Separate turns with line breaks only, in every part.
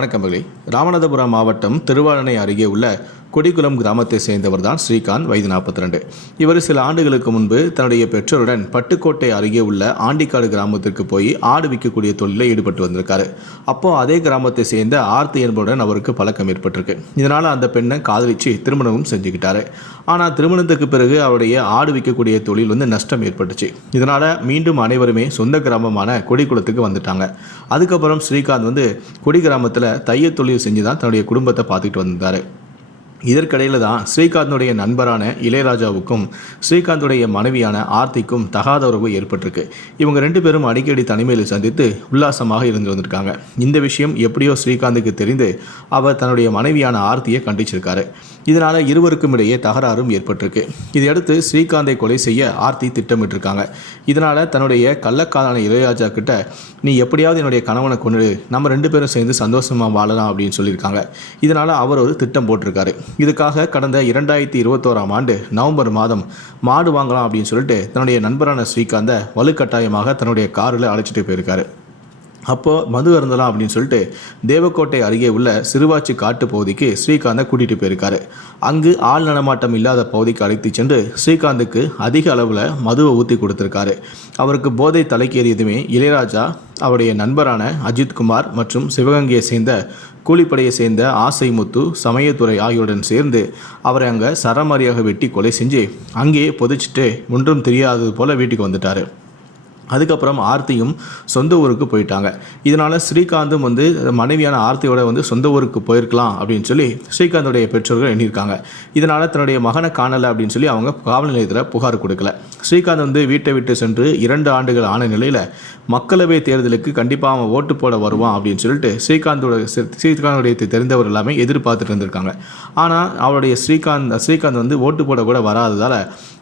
வணக்கம் மகளே. ராமநாதபுரம் மாவட்டம் திருவாரணை அருகே உள்ள கொடிக்குளம் கிராமத்தை சேர்ந்தவர் தான் ஸ்ரீகாந்த் வயது நாற்பத்தி ரெண்டு இவர் சில ஆண்டுகளுக்கு முன்பு தன்னுடைய பெற்றோருடன் பட்டுக்கோட்டை அருகே உள்ள ஆண்டிக்காடு கிராமத்திற்கு போய் ஆடு விற்கக்கூடிய தொழிலில் ஈடுபட்டு வந்திருக்காரு. அப்போ அதே கிராமத்தை சேர்ந்த ஆர்த்தி என்பதுடன் அவருக்கு பழக்கம் ஏற்பட்டிருக்கு. இதனால் அந்த பெண்ணை காதலிச்சு திருமணமும் செஞ்சுக்கிட்டாரு. ஆனால் திருமணத்துக்கு பிறகு அவருடைய ஆடு விற்கக்கூடிய தொழில் வந்து நஷ்டம் ஏற்பட்டுச்சு. இதனால் மீண்டும் அனைவருமே சொந்த கிராமமான கொடிக்குளத்துக்கு வந்துட்டாங்க. அதுக்கப்புறம் ஸ்ரீகாந்த் வந்து கொடி கிராமத்தில் தையல் தொழில் செஞ்சு தான் தன்னுடைய குடும்பத்தை பார்த்துக்கிட்டு வந்தார் இதற்கிடையில் தான் ஸ்ரீகாந்தனுடைய நண்பரான இளையராஜாவுக்கும் ஸ்ரீகாந்துடைய மனைவியான ஆர்த்திக்கும் தகாத உறவு ஏற்பட்டிருக்கு. இவங்க ரெண்டு பேரும் அடிக்கடி தனிமையில் சந்தித்து உல்லாசமாக இருந்து வந்திருக்காங்க. இந்த விஷயம் எப்படியோ ஸ்ரீகாந்துக்கு தெரிந்து அவர் தன்னுடைய மனைவியான ஆர்த்தியை கண்டிச்சிருக்காரு. இதனால் இருவருக்கும் இடையே தகராறும் ஏற்பட்டிருக்கு. இதையடுத்து ஸ்ரீகாந்தை கொலை செய்ய ஆர்த்தி திட்டமிட்டிருக்காங்க. இதனால் தன்னுடைய கள்ளக்காலான இளையராஜா கிட்ட நீ எப்படியாவது என்னுடைய கணவனை கொண்டு நம்ம ரெண்டு பேரும் சேர்ந்து சந்தோஷமாக வாழலாம் அப்படின்னு சொல்லியிருக்காங்க. இதனால் அவர் ஒரு திட்டம் போட்டிருக்காரு. இதுக்காக கடந்த இரண்டாயிரத்தி இருபத்தோராம் ஆண்டு நவம்பர் மாதம் மாடு வாங்கலாம் அப்படின்னு சொல்லிட்டு தன்னுடைய நண்பரான ஸ்ரீகாந்தை வலுக்கட்டாயமாக தன்னுடைய காரில் அழைச்சிட்டு போயிருக்காரு. அப்போது மது அருந்தலாம் அப்படின்னு சொல்லிட்டு தேவக்கோட்டை அருகே உள்ள சிறுவாச்சி காட்டு பகுதிக்கு ஸ்ரீகாந்தை கூட்டிகிட்டு போயிருக்காரு. அங்கு ஆள் நடமாட்டம் இல்லாத பகுதிக்கு அழைத்து சென்று ஸ்ரீகாந்துக்கு அதிக அளவில் மதுவை ஊற்றி கொடுத்துருக்காரு. அவருக்கு போதை தலைக்கேறியதுமே இளையராஜா அவருடைய நண்பரான அஜித்குமார் மற்றும் சிவகங்கையை சேர்ந்த கூலிப்படையை சேர்ந்த ஆசைமுத்து சமயத்துறை ஆகியோருடன் சேர்ந்து அவரை அங்கே சரமாரியாக வெட்டி கொலை செஞ்சு அங்கேயே புதைச்சிட்டு ஒன்றும் தெரியாதது போல் வீட்டுக்கு வந்துட்டார். அதுக்கப்புறம் ஆர்த்தியும் சொந்த ஊருக்கு போயிட்டாங்க. இதனால் ஸ்ரீகாந்தும் வந்து மனைவியான ஆர்த்தியோட வந்து சொந்த ஊருக்கு போயிருக்கலாம் அப்படின்னு சொல்லி ஸ்ரீகாந்தோடைய பெற்றோர்கள் எண்ணியிருக்காங்க. இதனால் தன்னுடைய மகனை காணலை அப்படின்னு சொல்லி அவங்க காவல் நிலையத்தில் புகார் கொடுக்கல. ஸ்ரீகாந்த் வந்து வீட்டை விட்டு சென்று இரண்டு ஆண்டுகள் ஆன நிலையில் மக்களவை தேர்தலுக்கு கண்டிப்பாக அவன் ஓட்டு போட வருவான் அப்படின்னு சொல்லிட்டு ஸ்ரீகாந்தோட ஸ்ரீகாந்தோடைய தெரிந்தவர் எல்லாமே எதிர்பார்த்துட்டு இருந்திருக்காங்க. ஆனால் அவருடைய ஸ்ரீகாந்த் ஸ்ரீகாந்த் வந்து ஓட்டு போட கூட வராததால்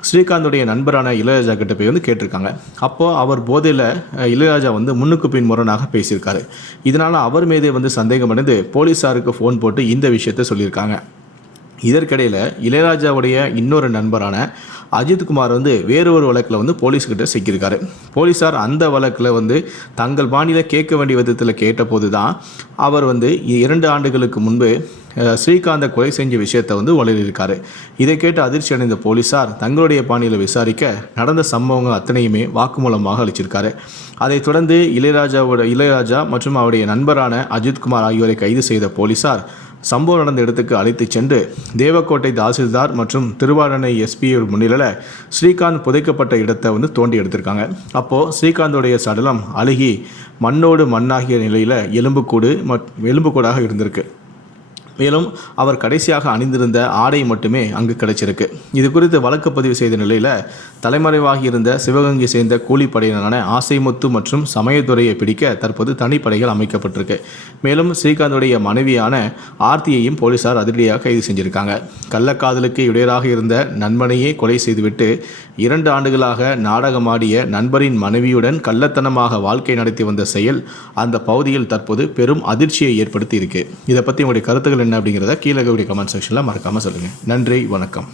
ஸ்ரீகாந்துடைய நண்பரான இளையராஜா கிட்ட போய் வந்து கேட்டிருக்காங்க. அப்போது அவர் அவர் போதையில் இளையராஜா வந்து முன்னுக்கு பின் முரணாக பேசியிருக்காரு. இதனால் அவர் மீதே வந்து சந்தேகமடைந்து போலீஸாருக்கு ஃபோன் போட்டு இந்த விஷயத்த சொல்லியிருக்காங்க. இதற்கிடையில் இளையராஜாவுடைய இன்னொரு நண்பரான அஜித்குமார் வந்து வேறு ஒரு வழக்கில் வந்து போலீஸ்கிட்ட சிக்கியிருக்காரு. போலீஸார் அந்த வழக்கில் வந்து தங்கள் பாணியில் கேட்க வேண்டிய விதத்தில் கேட்டபோது தான் அவர் வந்து இரண்டு ஆண்டுகளுக்கு முன்பு ஸ்ரீகாந்தை கொலை செஞ்ச விஷயத்தை வந்து வளரியிருக்காரு இதை கேட்டு அதிர்ச்சி அடைந்த போலீஸார் தங்களுடைய பாணியில் விசாரிக்க நடந்த சம்பவங்கள் அத்தனையுமே வாக்குமூலமாக அளிச்சிருக்காரு. அதைத் தொடர்ந்து இளையராஜாவோட இளையராஜா மற்றும் அவருடைய நண்பரான அஜித்குமார் ஆகியோரை கைது செய்த போலீஸார் சம்பவம் நடந்த இடத்துக்கு அழைத்துச் சென்று தேவக்கோட்டை தாசில்தார் மற்றும் திருவாரணை எஸ்பியோட முன்னிலையில் ஸ்ரீகாந்த் புதைக்கப்பட்ட இடத்தை வந்து தோண்டி எடுத்திருக்காங்க. அப்போது ஸ்ரீகாந்தோடைய சடலம் அழுகி மண்ணோடு மண்ணாகிய நிலையில் எலும்புக்கூடு மற் எலும்புக்கூடாக இருந்திருக்கு. மேலும் அவர் கடைசியாக அணிந்திருந்த ஆடை மட்டுமே அங்கு கிடைச்சிருக்கு. இது குறித்து வழக்கு பதிவு செய்த நிலையில் தலைமறைவாகி இருந்த சிவகங்கை சேர்ந்த கூலிப்படையினரான ஆசைமுத்து மற்றும் சமயத்துறையை பிடிக்க தற்போது தனிப்படைகள் அமைக்கப்பட்டிருக்கு. மேலும் ஸ்ரீகாந்துடைய மனைவியான ஆர்த்தியையும் போலீசார் அதிரடியாக கைது செஞ்சிருக்காங்க. கள்ளக்காதலுக்கு இடையராக இருந்த நண்பனையே கொலை செய்துவிட்டு இரண்டு ஆண்டுகளாக நாடகமாடிய நண்பரின் மனைவியுடன் கள்ளத்தனமாக வாழ்க்கை நடத்தி வந்த செயல் அந்த பகுதியில் தற்போது பெரும் அதிர்ச்சியை ஏற்படுத்தி இருக்கு இதை பற்றி உங்களுடைய கருத்துக்கள் என்ன அப்படிங்கிறத கீழே கமெண்ட் செக்ஷனில் மறக்காமல் சொல்லுங்கள் நன்றி வணக்கம்.